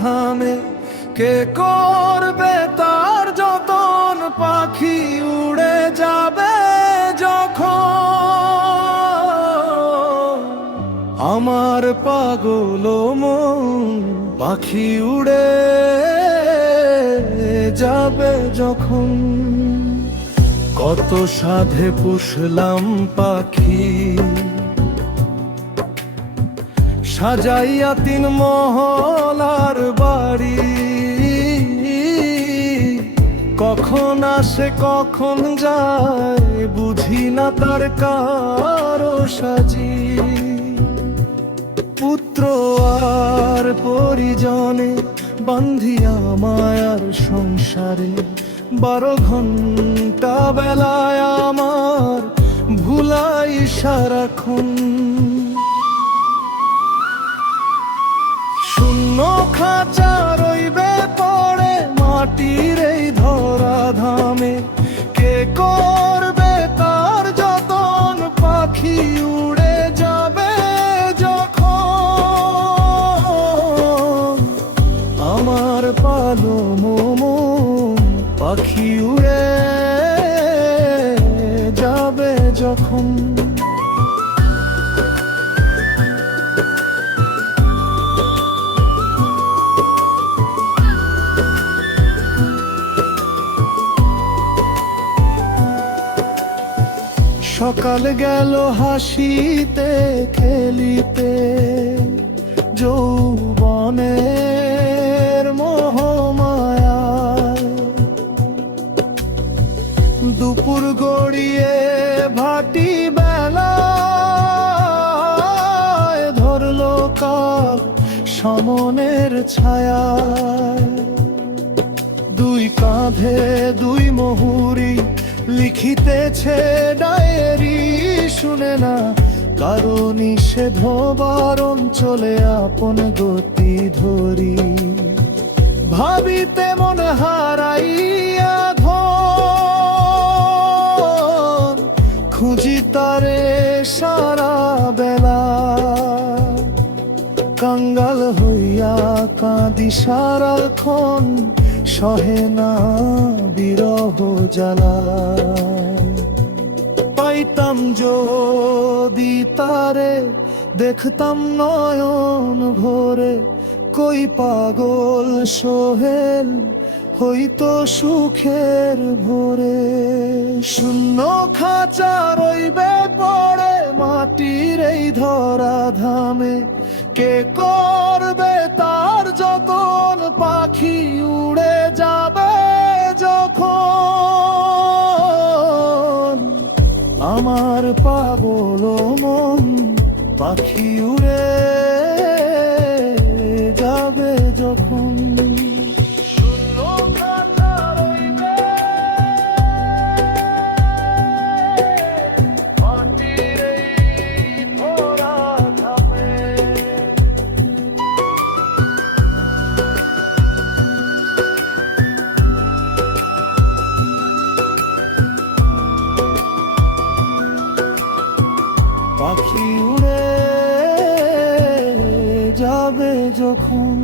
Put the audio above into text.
ধামে, কে করবে তার যতন? পাখি উড়ে যাবে যখন। আমার পাগল মন পাখি উড়ে যাবে যখন। কত সাধে পুষলাম পাখি, সাজাইয়া 3 মহলার বাড়ি। কখন আসে কখন যায় বুঝি না তার কারো সাজি। পুত্র আর পরিজনে বান্ধিয়া মায়ার সংসারে, 12 ঘন্টা বেলায় আমার ভুলাই সারাক্ষণ। শূন্য খাঁচা রইবে পড়ে মাটির এই ধরা ধামে, কে করবে তার যতন? পাখি উড়ে যাবে যখন। আমার পালো মন পাখি উড়ে যাবে যখন। সকাল গেল হাসিতে খেলিতে, যৌবনের মোহমায়ায়। দুপুর গড়িয়ে ভাটি বেলায়, ধরলো কাল সমনের ছায়ায়। 2 কাঁধে 2 মুহুরি লিখিতেছে ডায়েরি, শুনে না কারো নিষেধ বারণ, চলে আপন গতি ধরি। ভাবিতে মন হারাইয়া ধন, খুঁজি তারে সারা বেলা। কাঙ্গাল হইয়া কাঁদি সারাক্ষণ, সহে না বিরহ জ্বালা। পাইতাম যদি তারে, দেখতাম নয়ন ভরে, কই পাগল সোহেল হইতো সুখের ভোরে। শূন্য খাঁচা রইবে পড়ে মাটির এই ধরা ধামে, কে করবে তার যতন? পাখি উড়ে যাবে যখন। আমার পাগল মন পাখি উড়ে যাবে যখন। পাখি উড়ে যাবে যখন।